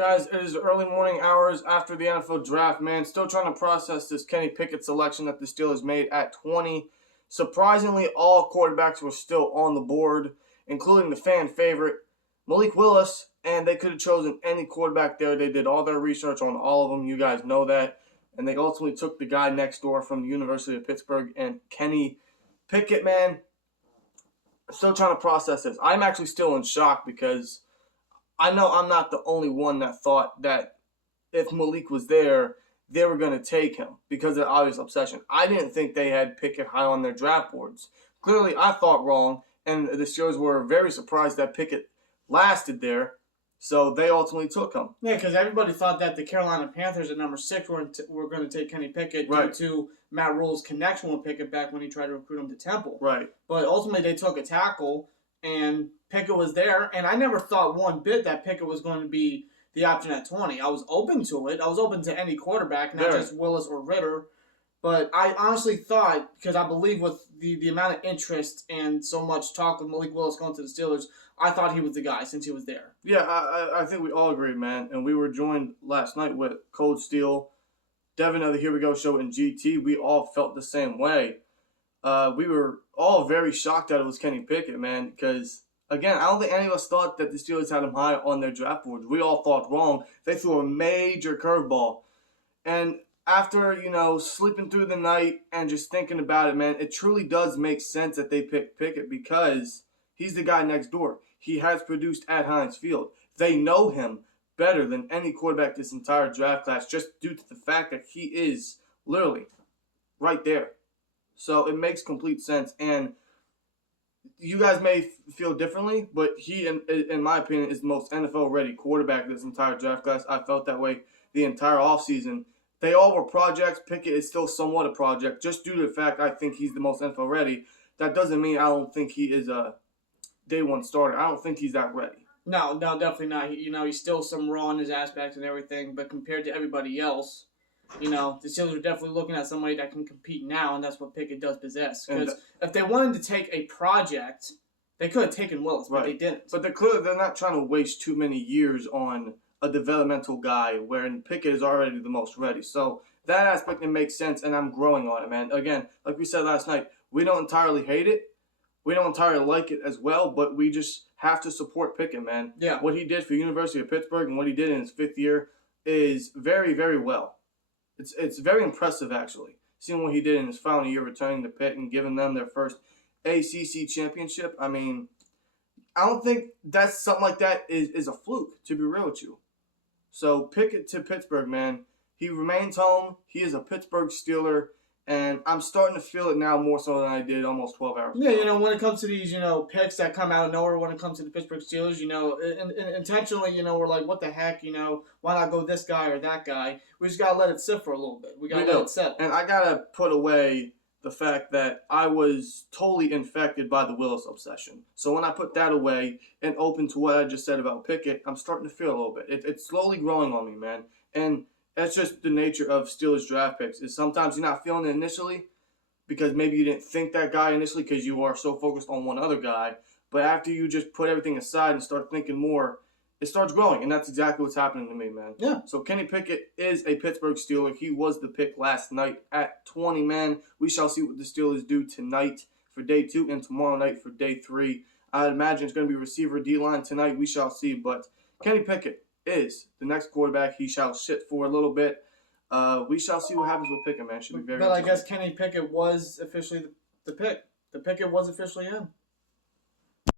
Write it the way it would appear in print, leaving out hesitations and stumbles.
Guys, it is early morning hours after the NFL draft, man. Still trying to process this Kenny Pickett selection that the Steelers made at 20. Surprisingly, all quarterbacks were still on the board, including the fan favorite, Malik Willis, and they could have chosen any quarterback there. They did all their research on all of them. You guys know that. And they ultimately took the guy next door from the University of Pittsburgh and Kenny Pickett, man. I'm still trying to process this. I'm actually still in shock because I know I'm not the only one that thought that if Malik was there, they were going to take him because of obvious obsession. I didn't think they had Pickett high on their draft boards. Clearly, I thought wrong, and the Steelers were very surprised that Pickett lasted there, so they ultimately took him. Yeah, because everybody thought that the Carolina Panthers at number 6 were going to take Kenny Pickett due to Matt Rule's connection with Pickett back when he tried to recruit him to Temple. Right. But ultimately, they took a tackle, and Pickett was there, and I never thought one bit that Pickett was going to be the option at 20. I was open to it. I was open to any quarterback, not just Willis or Ritter. But I honestly thought, because I believe with the amount of interest and so much talk with Malik Willis going to the Steelers, I thought he was the guy since he was there. Yeah, I think we all agreed, man. And we were joined last night with Cold Steel, Devin of the Here We Go show, and GT. We all felt the same way. We were all very shocked that it was Kenny Pickett, man, because, again, I don't think any of us thought that the Steelers had him high on their draft boards. We all thought wrong. They threw a major curveball. And after, sleeping through the night and just thinking about it, man, it truly does make sense that they picked Pickett because he's the guy next door. He has produced at Heinz Field. They know him better than any quarterback this entire draft class just due to the fact that he is literally right there. So it makes complete sense. And you guys may feel differently, but he, in my opinion, is the most NFL-ready quarterback this entire draft class. I felt that way the entire offseason. They all were projects. Pickett is still somewhat a project, just due to the fact I think he's the most NFL-ready. That doesn't mean I don't think he is a day one starter. I don't think he's that ready. No, definitely not. He's still some raw in his aspects and everything, but compared to everybody else, the Steelers are definitely looking at somebody that can compete now, and that's what Pickett does possess. Because if they wanted to take a project, they could have taken Willis, but they didn't. But they're not trying to waste too many years on a developmental guy, wherein Pickett is already the most ready. So that aspect, it makes sense, and I'm growing on it, man. Again, like we said last night, we don't entirely hate it. We don't entirely like it as well, but we just have to support Pickett, man. Yeah. What he did for University of Pittsburgh and what he did in his 5th year is very, very well. It's very impressive, actually, seeing what he did in his final year returning to Pitt and giving them their first ACC championship. I mean, I don't think that's something like that is a fluke, to be real with you. So Pickett to Pittsburgh, man. He remains home. He is a Pittsburgh Steeler. And I'm starting to feel it now more so than I did almost 12 hours ago. Yeah, when it comes to these, picks that come out of nowhere when it comes to the Pittsburgh Steelers, intentionally, we're like, what the heck, why not go this guy or that guy? We just got to let it sit for a little bit. We got to let it sit. And I got to put away the fact that I was totally infected by the Willis obsession. So when I put that away and open to what I just said about Pickett, I'm starting to feel a little bit. It's slowly growing on me, man. And that's just the nature of Steelers draft picks. Is sometimes you're not feeling it initially because maybe you didn't think that guy initially because you are so focused on one other guy. But after you just put everything aside and start thinking more, it starts growing. And that's exactly what's happening to me, man. Yeah. So Kenny Pickett is a Pittsburgh Steeler. He was the pick last night at 20, man. We shall see what the Steelers do tonight for day 2 and tomorrow night for day 3. I'd imagine it's going to be receiver D-line tonight. We shall see. But Kenny Pickett is the next quarterback. He shall sit for a little bit. We shall see what happens with Pickett, man. Should be very But I guess Kenny Pickett was officially the pick. The Pickett was officially in.